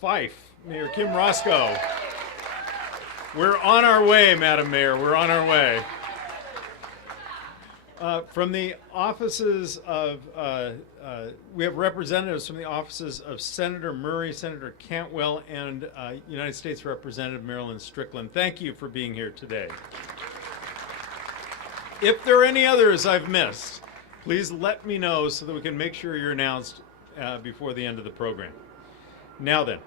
Fife, Mayor Kim Roscoe. We're on our way, Madam Mayor, we're on our way. From the offices of, we have representatives from the offices of Senator Murray, Senator Cantwell, and United States Representative Marilyn Strickland. Thank you for being here today. If there are any others I've missed, please let me know so that we can make sure you're announced before the end of the program. Now then,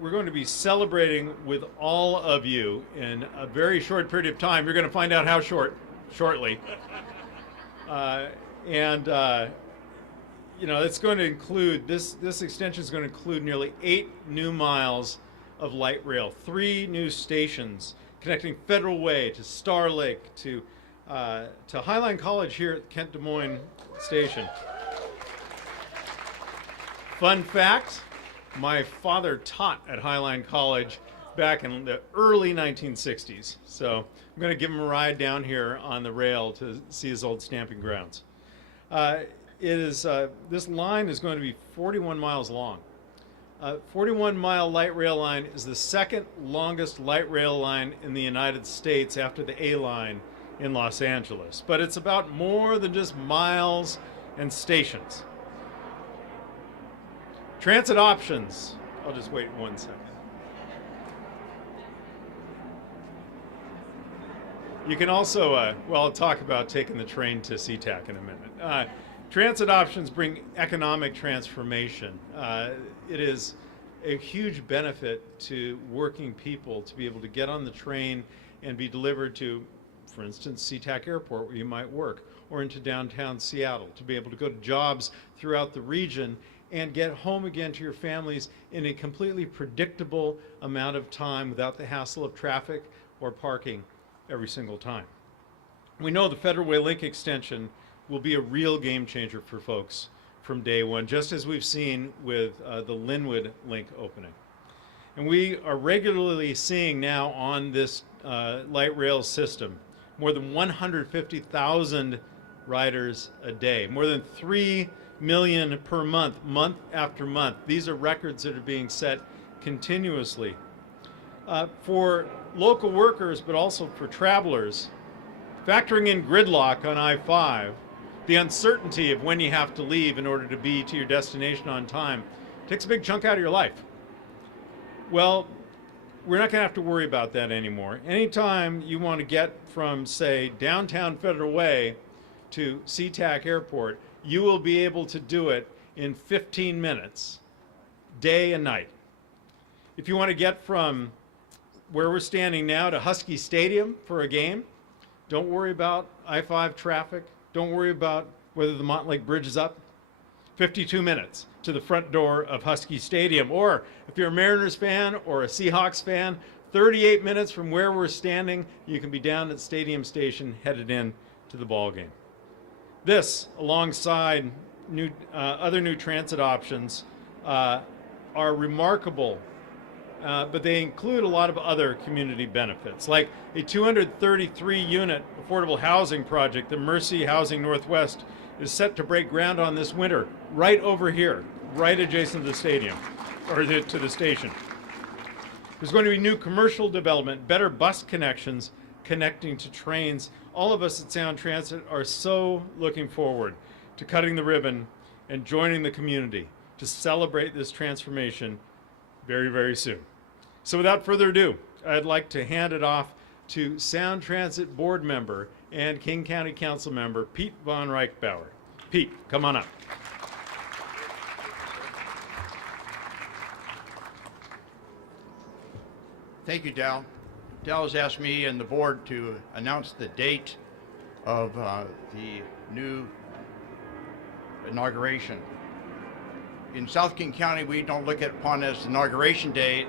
we're going to be celebrating with all of you in a very short period of time. You're going to find out how shortly. You know, it's going to include, this extension is going to include nearly 8 new miles of light rail, 3 new stations connecting Federal Way to Star Lake to Highline College here at Kent Des Moines Station. Fun fact, my father taught at Highline College back in the early 1960s. So I'm going to give him a ride down here on the rail to see his old stamping grounds. This line is going to be 41 miles long. 41-mile light rail line is the second longest light rail line in the United States after the A line in Los Angeles. But it's about more than just miles and stations. Transit options. I'll just wait 1 second. You can also, well, I'll talk about taking the train to SeaTac in a minute. Transit options bring economic transformation. It is a huge benefit to working people to be able to get on the train and be delivered to, for instance, SeaTac Airport where you might work, or into downtown Seattle, to be able to go to jobs throughout the region and get home again to your families in a completely predictable amount of time without the hassle of traffic or parking every single time. We know the Federal Way Link extension will be a real game changer for folks from day one, just as we've seen with the Linwood Link opening. And we are regularly seeing now on this light rail system more than 150,000 riders a day, more than 3 million per month, month after month. These are records that are being set continuously. For local workers, but also for travelers, factoring in gridlock on I-5, the uncertainty of when you have to leave in order to be to your destination on time takes a big chunk out of your life. Well, we're not going to have to worry about that anymore. Anytime you want to get from, say, downtown Federal Way to SeaTac Airport, you will be able to do it in 15 minutes, day and night. If you want to get from where we're standing now to Husky Stadium for a game, don't worry about I-5 traffic. Don't worry about whether the Montlake Bridge is up. 52 minutes to the front door of Husky Stadium. Or if you're a Mariners fan or a Seahawks fan, 38 minutes from where we're standing, you can be down at Stadium Station headed in to the ball game. This, alongside other new transit options, are remarkable, but they include a lot of other community benefits, like a 233-unit affordable housing project that Mercy Housing Northwest is set to break ground on this winter, right over here, right adjacent to the stadium, or to the station. There's going to be new commercial development, better bus connections connecting to trains. All of us at Sound Transit are so looking forward to cutting the ribbon and joining the community to celebrate this transformation very, very soon. So without further ado, I'd like to hand it off to Sound Transit board member and King County Council member Pete Von Reichbauer. Pete, come on up. Thank you, Dal. Dal has asked me and the board to announce the date of the new inauguration. In South King County, we don't look upon it as inauguration day.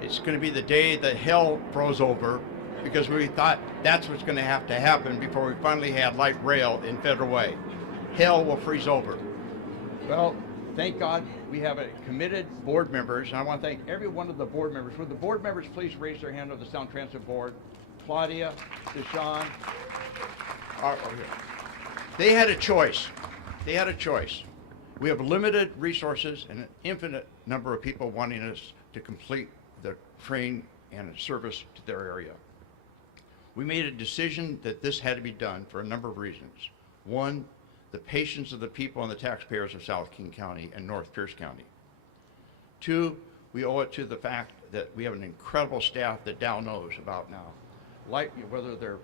It's going to be the day that hell froze over, because we thought that's what's going to have to happen before we finally had light rail in Federal Way. Hell will freeze over. Well, thank God we have a committed board members, and I want to thank every one of the board members. Would the board members please raise their hand of the Sound Transit Board? Claudia, Deshaun. They had a choice. They had a choice. We have limited resources and an infinite number of people wanting us to complete the train and service to their area. We made a decision that this had to be done for a number of reasons. One, the patience of the people and the taxpayers of South King County and North Pierce County. Two, we owe it to the fact that we have an incredible staff that Dow knows about now. Like whether they're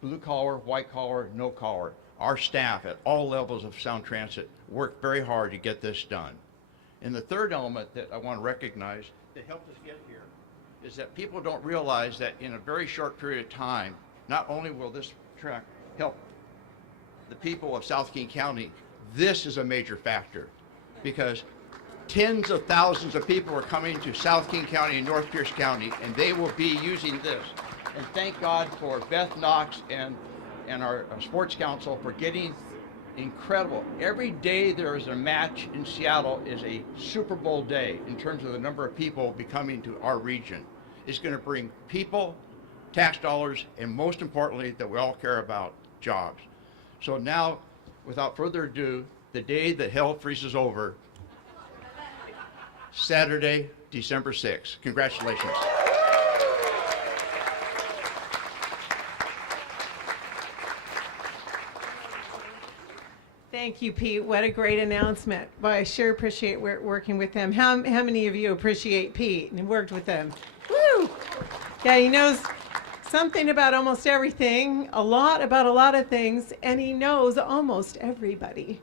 blue collar, white collar, no collar, our staff at all levels of Sound Transit worked very hard to get this done. And the third element that I want to recognize that helped us get here is that people don't realize that in a very short period of time, not only will this track help the people of South King County, this is a major factor because tens of thousands of people are coming to South King County and North Pierce County, and they will be using this. And thank God for Beth Knox and our sports council for getting incredible. Every day there is a match in Seattle is a Super Bowl day in terms of the number of people coming to our region. It's going to bring people, tax dollars, and most importantly, that we all care about, jobs. So now, without further ado, the day that hell freezes over, Saturday, December 6th. Congratulations. Thank you, Pete. What a great announcement. Well, I sure appreciate working with them. How many of you appreciate Pete and worked with them? Woo! Yeah, he knows something about almost everything, a lot about a lot of things, and he knows almost everybody.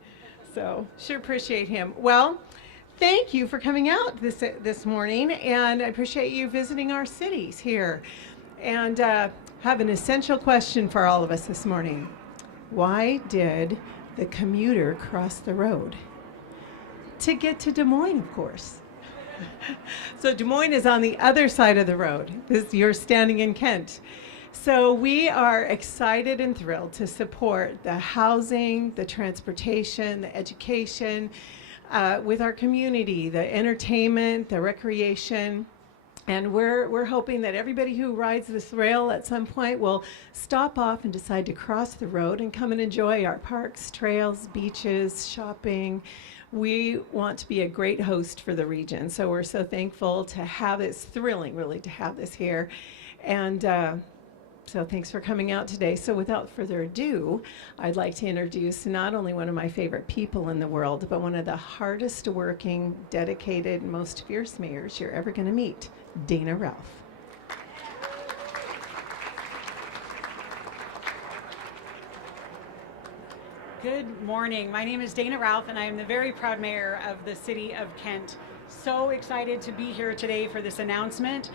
So sure appreciate him. Well, thank you for coming out this morning, and I appreciate you visiting our cities here. And have an essential question for all of us this morning. Why did the commuter cross the road? To get to Des Moines, of course. So Des Moines is on the other side of the road. You're standing in Kent. So we are excited and thrilled to support the housing, the transportation, the education, with our community, the entertainment, the recreation. And we're hoping that everybody who rides this rail at some point will stop off and decide to cross the road and come and enjoy our parks, trails, beaches, shopping. We want to be a great host for the region. So we're so thankful to have it. It's thrilling, really, to have this here. And so thanks for coming out today. So without further ado, I'd like to introduce not only one of my favorite people in the world, but one of the hardest working, dedicated, most fierce mayors you're ever going to meet, Dana Ralph. Good morning. My name is Dana Ralph, and I am the very proud mayor of the city of Kent. So excited to be here today for this announcement.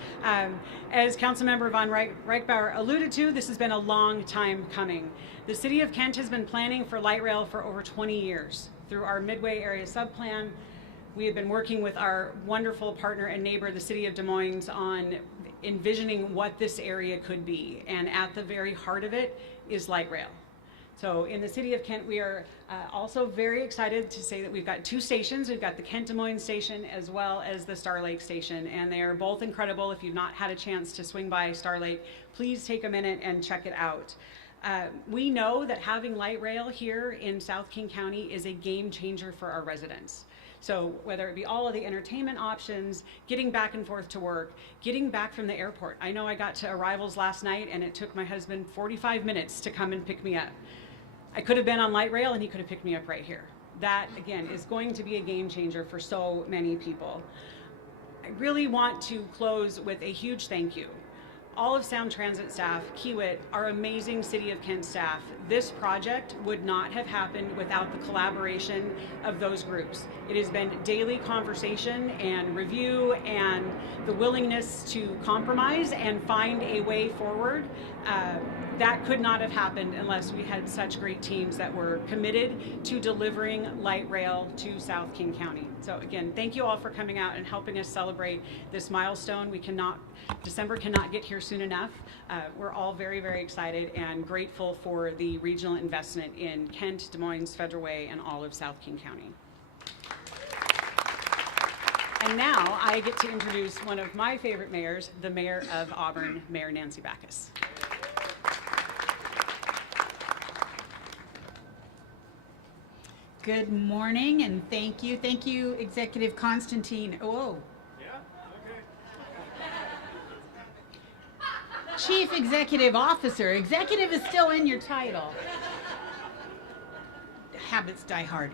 As Councilmember Von Reichbauer alluded to, this has been a long time coming. The city of Kent has been planning for light rail for over 20 years. Through our Midway Area Subplan, we have been working with our wonderful partner and neighbor, the city of Des Moines, on envisioning what this area could be. And at the very heart of it is light rail. So in the city of Kent, we are also very excited to say that we've got two stations. We've got the Kent Des Moines station as well as the Star Lake station, and they are both incredible. If you've not had a chance to swing by Star Lake, please take a minute and check it out. We know that having light rail here in South King County is a game changer for our residents. So whether it be all of the entertainment options, getting back and forth to work, getting back from the airport. I know I got to arrivals last night and it took my husband 45 minutes to come and pick me up. I could have been on light rail and he could have picked me up right here. That, again, is going to be a game changer for so many people. I really want to close with a huge thank you. All of Sound Transit staff, Kiewit, our amazing City of Kent staff, this project would not have happened without the collaboration of those groups. It has been daily conversation and review and the willingness to compromise and find a way forward. That could not have happened unless we had such great teams that were committed to delivering light rail to South King County. So again, thank you all for coming out and helping us celebrate this milestone. December cannot get here soon enough. We're all very, very excited and grateful for the regional investment in Kent, Des Moines, Federal Way, and all of South King County. And now I get to introduce one of my favorite mayors, the mayor of Auburn, Mayor Nancy Backus. Good morning, and thank you. Thank you, Executive Constantine. Oh, Yeah? Okay. Chief Executive Officer. Executive is still in your title. Habits die hard.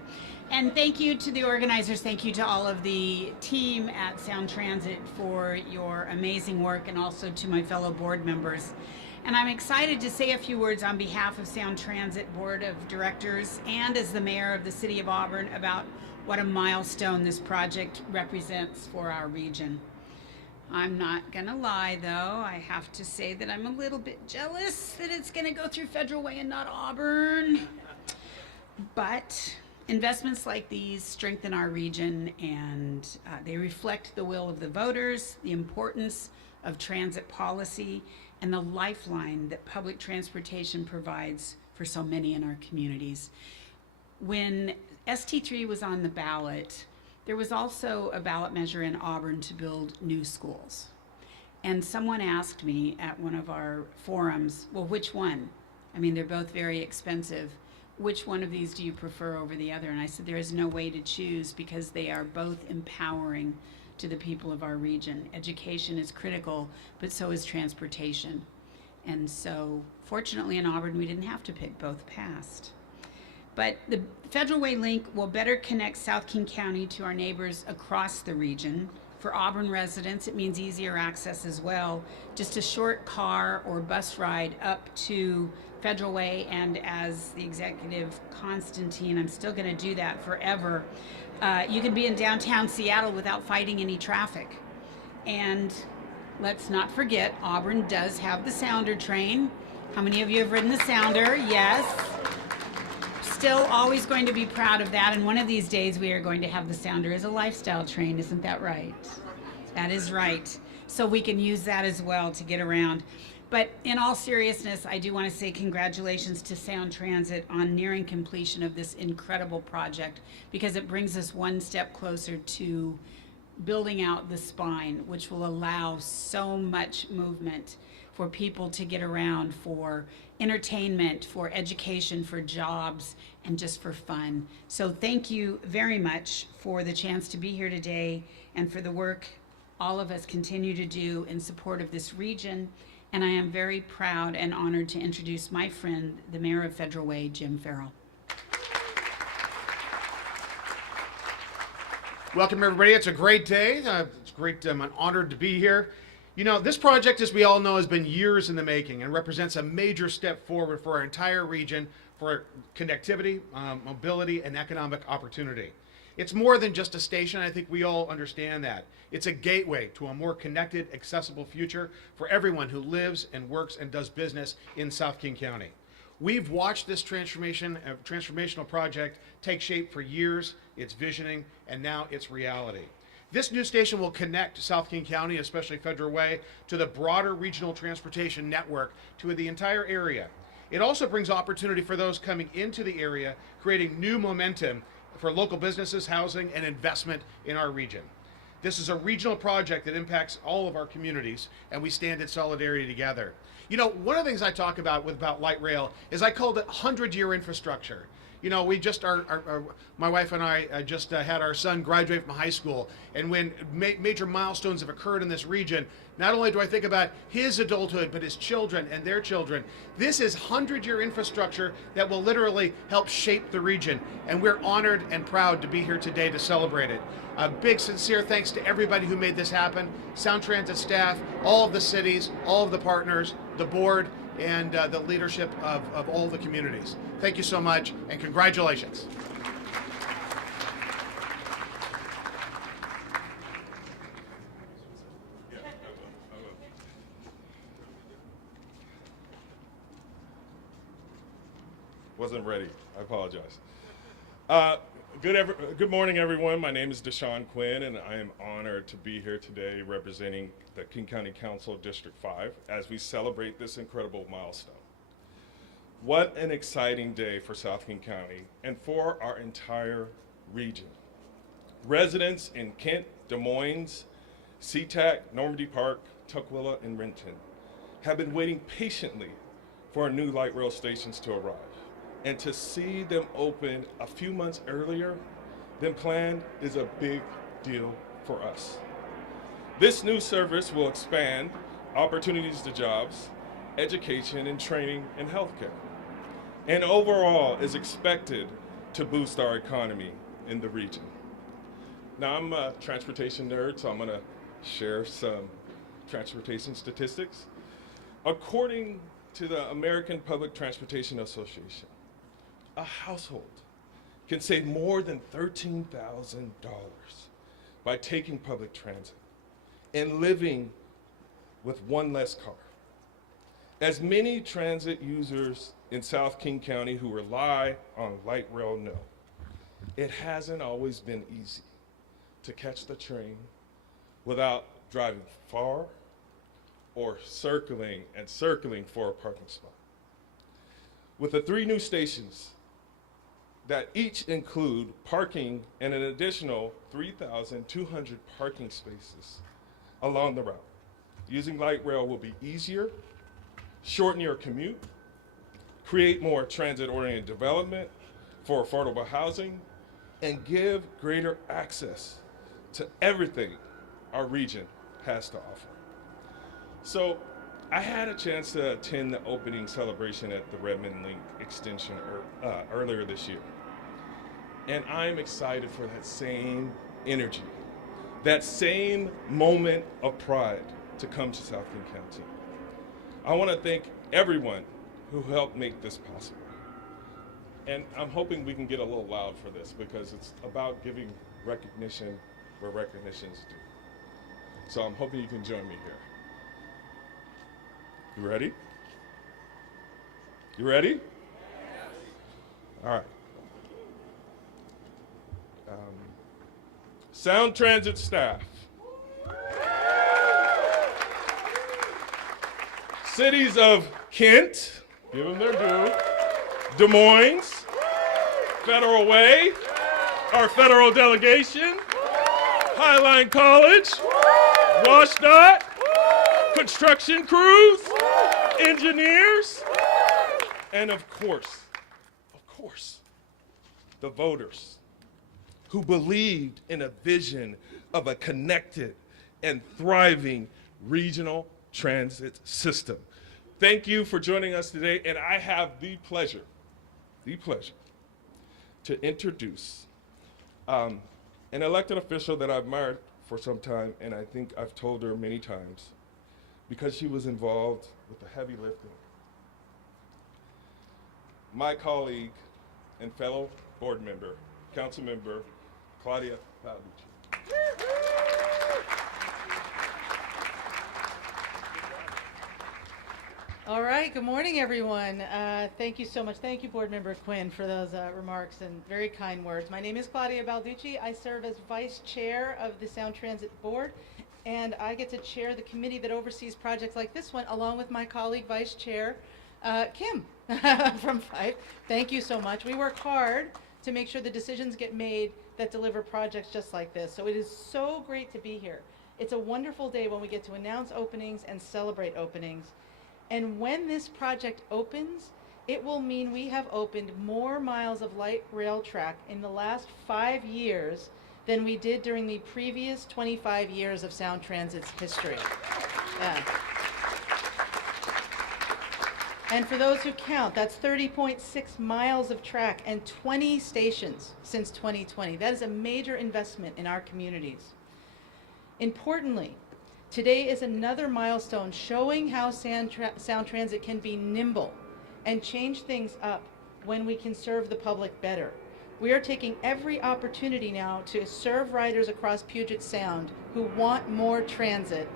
And thank you to the organizers. Thank you to all of the team at Sound Transit for your amazing work, and also to my fellow board members. And I'm excited to say a few words on behalf of Sound Transit Board of Directors and as the mayor of the city of Auburn about what a milestone this project represents for our region. I'm not gonna lie though, I have to say that I'm a little bit jealous that it's gonna go through Federal Way and not Auburn. But investments like these strengthen our region, and they reflect the will of the voters, the importance of transit policy, and the lifeline that public transportation provides for so many in our communities. When ST3 was on the ballot, there was also a ballot measure in Auburn to build new schools. And someone asked me at one of our forums, well, which one? I mean, they're both very expensive. Which one of these do you prefer over the other? And I said, there is no way to choose because they are both empowering to the people of our region. Education is critical, but so is transportation. And so, fortunately in Auburn, we didn't have to pick, both passed. But the Federal Way link will better connect South King County to our neighbors across the region. For Auburn residents, it means easier access as well. Just a short car or bus ride up to Federal Way, and as the Executive Constantine, I'm still gonna do that forever. You can be in downtown Seattle without fighting any traffic. And let's not forget, Auburn does have the Sounder train. How many of you have ridden the Sounder? Yes. Still always going to be proud of that, and one of these days we are going to have the Sounder as a lifestyle train, isn't that right? That is right. So we can use that as well to get around. But in all seriousness, I do want to say congratulations to Sound Transit on nearing completion of this incredible project, because it brings us one step closer to building out the spine, which will allow so much movement for people to get around, for entertainment, for education, for jobs, and just for fun. So thank you very much for the chance to be here today and for the work all of us continue to do in support of this region. And I am very proud and honored to introduce my friend, the Mayor of Federal Way, Jim Farrell. Welcome, everybody. It's a great day. It's great. I'm honored to be here. You know, this project, as we all know, has been years in the making and represents a major step forward for our entire region for connectivity, mobility, and economic opportunity. It's more than just a station. I think we all understand that. It's a gateway to a more connected, accessible future for everyone who lives and works and does business in South King County. We've watched this transformational project take shape for years. It's visioning, and now it's reality. This new station will connect South King County, especially Federal Way, to the broader regional transportation network to the entire area. It also brings opportunity for those coming into the area, creating new momentum for local businesses, housing, and investment in our region. This is a regional project that impacts all of our communities, and we stand in solidarity together. You know, one of the things I talk about light rail is I called it 100-year infrastructure. You know, we just my wife and I just had our son graduate from high school, and when major milestones have occurred in this region, not only do I think about his adulthood, but his children and their children. This is 100-year infrastructure that will literally help shape the region, and we're honored and proud to be here today to celebrate it. A big, sincere thanks to everybody who made this happen, Sound Transit staff, all of the cities, all of the partners, the board, and the leadership of all the communities. Thank you so much, and congratulations. Wasn't ready. I apologize. Good morning, everyone. My name is Deshaun Quinn, and I am honored to be here today representing the King County Council District 5 as we celebrate this incredible milestone. What an exciting day for South King County and for our entire region. Residents in Kent, Des Moines, SeaTac, Normandy Park, Tukwila, and Renton have been waiting patiently for our new light rail stations to arrive. And to see them open a few months earlier than planned is a big deal for us. This new service will expand opportunities to jobs, education and training, and healthcare. And overall is expected to boost our economy in the region. Now, I'm a transportation nerd, so I'm gonna share some transportation statistics. According to the American Public Transportation Association, a household can save more than $13,000 by taking public transit and living with one less car. As many transit users in South King County who rely on light rail know, it hasn't always been easy to catch the train without driving far or circling for a parking spot. With the 3 new stations that each include parking and an additional 3,200 parking spaces along the route, using light rail will be easier, shorten your commute, create more transit-oriented development for affordable housing, and give greater access to everything our region has to offer. So I had a chance to attend the opening celebration at the Redmond Link extension earlier this year. And I'm excited for that same energy, that same moment of pride to come to South King County. I want to thank everyone who helped make this possible. And I'm hoping we can get a little loud for this because it's about giving recognition where recognition's due. So I'm hoping you can join me here. You ready? You ready? Yes. All right. Sound Transit staff. Cities of Kent, give them their due, Des Moines, Federal Way, our federal delegation, Highline College, WashDOT, construction crews, engineers, and of course, the voters who believed in a vision of a connected and thriving regional transit system. Thank you for joining us today, and I have the pleasure to introduce an elected official that I've admired for some time, and I think I've told her many times, because she was involved with the heavy lifting. My colleague and fellow board member, council member, Claudia Balducci. All right, good morning, everyone. Thank you so much. Thank you, Board Member Quinn, for those remarks and very kind words. My name is Claudia Balducci. I serve as Vice Chair of the Sound Transit Board, and I get to chair the committee that oversees projects like this one, along with my colleague, Vice Chair Kim from Fife. Thank you so much. We work hard to make sure the decisions get made that deliver projects just like this. So it is so great to be here. It's a wonderful day when we get to announce openings and celebrate openings. And when this project opens, it will mean we have opened more miles of light rail track in the last 5 years than we did during the previous 25 years of Sound Transit's history. Yeah. And for those who count, that's 30.6 miles of track and 20 stations since 2020. That is a major investment in our communities. Importantly, today is another milestone showing how Sound Transit can be nimble and change things up when we can serve the public better. We are taking every opportunity now to serve riders across Puget Sound who want more transit,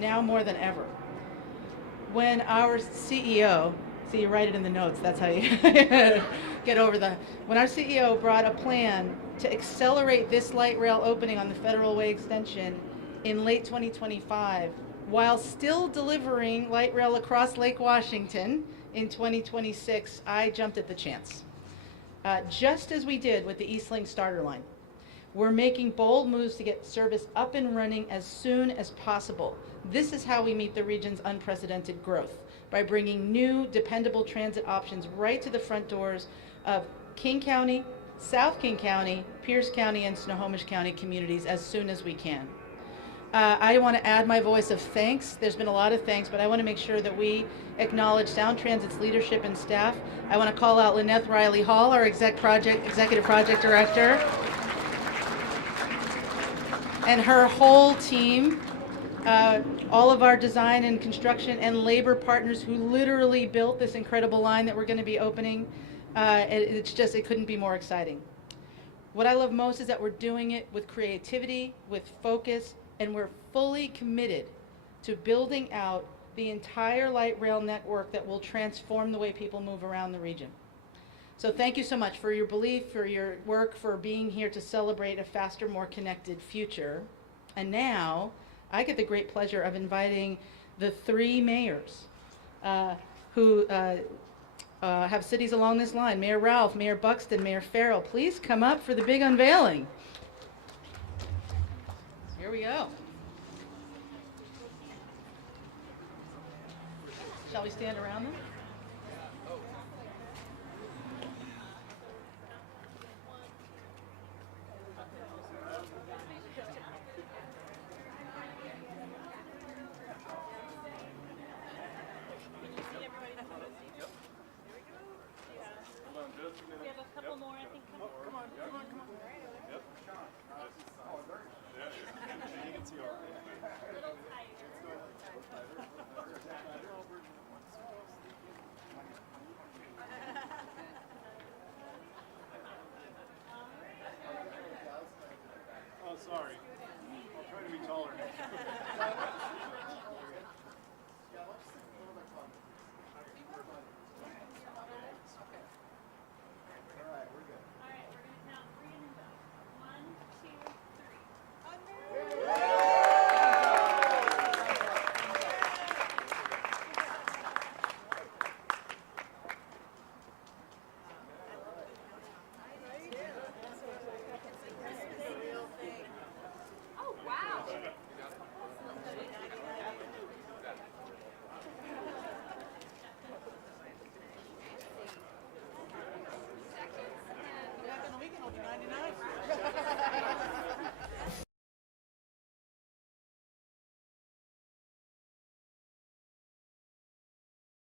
now more than ever. When our CEO, so you write it in the notes, that's how you get over when our CEO brought a plan to accelerate this light rail opening on the Federal Way extension in late 2025, while still delivering light rail across Lake Washington in 2026, I jumped at the chance. Just as we did with the Eastlink starter line. We're making bold moves to get service up and running as soon as possible. This is how we meet the region's unprecedented growth, by bringing new, dependable transit options right to the front doors of King County, South King County, Pierce County, and Snohomish County communities as soon as we can. I want to add my voice of thanks. There's been a lot of thanks, but I want to make sure that we acknowledge Sound Transit's leadership and staff. I want to call out Lynette Riley Hall, our Executive Project Director, and her whole team, all of our design and construction and labor partners who literally built this incredible line that we're going to be opening. It couldn't be more exciting. What I love most is that we're doing it with creativity, with focus, and we're fully committed to building out the entire light rail network that will transform the way people move around the region. So thank you so much for your belief, for your work, for being here to celebrate a faster, more connected future. And now, I get the great pleasure of inviting the 3 mayors who have cities along this line. Mayor Ralph, Mayor Buxton, Mayor Farrell, please come up for the big unveiling. Here we go. Shall we stand around them? Sorry. I'll try to be taller next time.